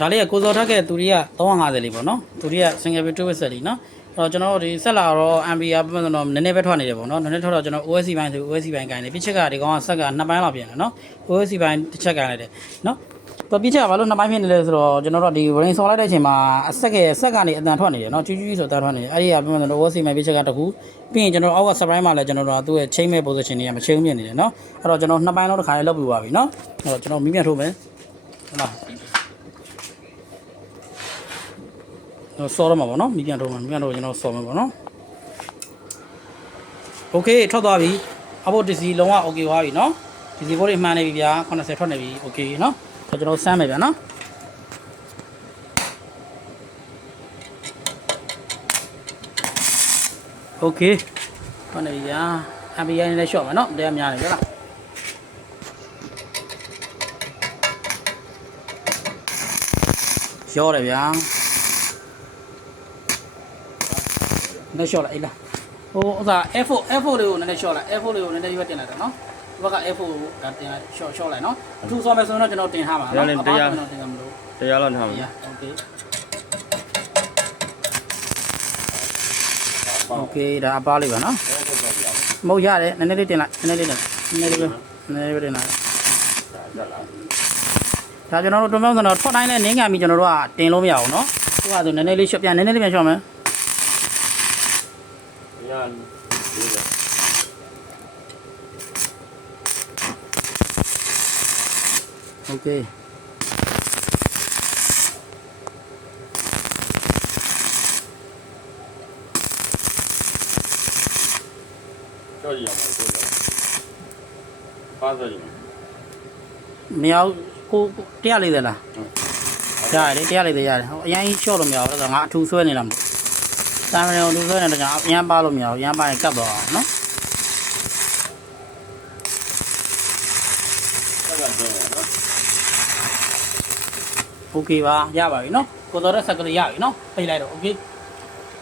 ဒါလေးကကိုစောထားခဲ့သူတွေက350လေးပေါ့နော်သူတွေက single bit 2 set လေးနော်အဲ့တော့ကျွန်တော်တို့ဒီဆက်လာတော့ MB ကပုံစံတော့နည်းနည်းပဲထွက်နေတယ်ပေါ့နော်နည်းနည်းထွက်တော့ကျွန်တော် OSC ဘိုင်းဆို OSC ဘိုင်းကိုင်းတယ်ပြစ်ချက်ကဒီကောင်ကဆက်က2ပိုင်းလောက်ပြင်တယ်နော် OSC ဘိုင်းတစ်ချက်ကိုင်းလိုက်တယ်နော်တော့ပြစ်ချက်ကဘာလို့2ပိုင်းဖြစ်နေလဲဆိုတော့ကျွန်တော်တို့ဒီ brain ဆော်လိုက်တဲ့အချိန်မှာဆက်ကနေအတန်ထွက်နေတယ်နော်ကျူးကျူးဆိုတန်ထွက်နေတယ်အဲ့ဒီကပုံစံတော့ OSC ဘိုင်းပြစ်ချက်ကတခုပြီးရင်ကျွန်တော်အောက်က surprise မှာလည်းကျွန်တော်တို့သူ့ရဲ့ chain မဲ့ position တွေကမချင်းမြင်နေတယ်နော်အဲ့တော့ကျွန်တော်2ပိုင်းလောက်တစ်ခါလေးလောက်ပြပါပြီနော်အဲ့တော့ကျွန်တော်မိမြတ်ထိုးမယ်ဟုတ်လားဆော်ရမှာပေါ့နော်မိပြန်တော့ကျွန်တော်ဆော်မယ်ပေါ့နော်โอเคထွက်သွားပြီအဖို့ဒီစီလုံးဝโอเคသွားပြီနော်ဒီစီဘိုးတွေမှန်နေပြီဗျာ80ထွက်နေပြီโอเคနော်ကျွန်တော်စမ်းမယ်ဗျာနော်โอเคထွက်နေပြီဗျာ MBI နဲ့ရှော့မယ်နော်တရားများနေပြီလားရောတယ်ဗျာနဲ့ရှော့လိုက်အေးလားဟိုဥစား F4 လေးကိုနည်းနည်းရှော့လိုက် F4 လေးကိုနည်းနည်းရွက်တင်လိုက်တော့နော်ဒီဘက်က F4 ကိုဒါတင်လိုက်ရှော့လိုက်နော်အထူးဆော့မယ်ဆိုတော့ကျွန်တော်တင်ထားပါနော်တရားတော့တင်ကြမလို့တရားလောက်ထားပါโอเคဒါအပါလေးပါနော်မဟုတ်ရတယ်နည်းနည်းလေးတင်လိုက်နည်းနည်းလေးတင်လိုက်ဒါကျွန်တော်တို့တွန်းပေါင်းဆိုတော့ထွက်တိုင်းလဲနင်းခံပြီးကျွန်တော်တို့ကတင်လို့မရဘူးနော်ဟိုကဆိုနည်းနည်းလေးရှော့ပြန်နည်းနည်းလေးပြန်ရှော့မယ်โอเคကြောက်ရအောင်ပါစရမရကို140လားရတယ်140ရတယ်ဟိုအရင်ရှော့လို့မရဘူးဆိုတော့ငါအထူဆွဲနေလားမလို့တာမန်ကိုအထူဆွဲနေတော့ကျွန်တော်အရင်ပါလို့မရဘူးအရင်ပါရင်ကတ်တော့အောင်နော်โอเคပါရပါပြီနော်ကိုတော်တဲ့ဆက်ကလေးရပြီနော်ပိတ်လိုက်တော့โอเค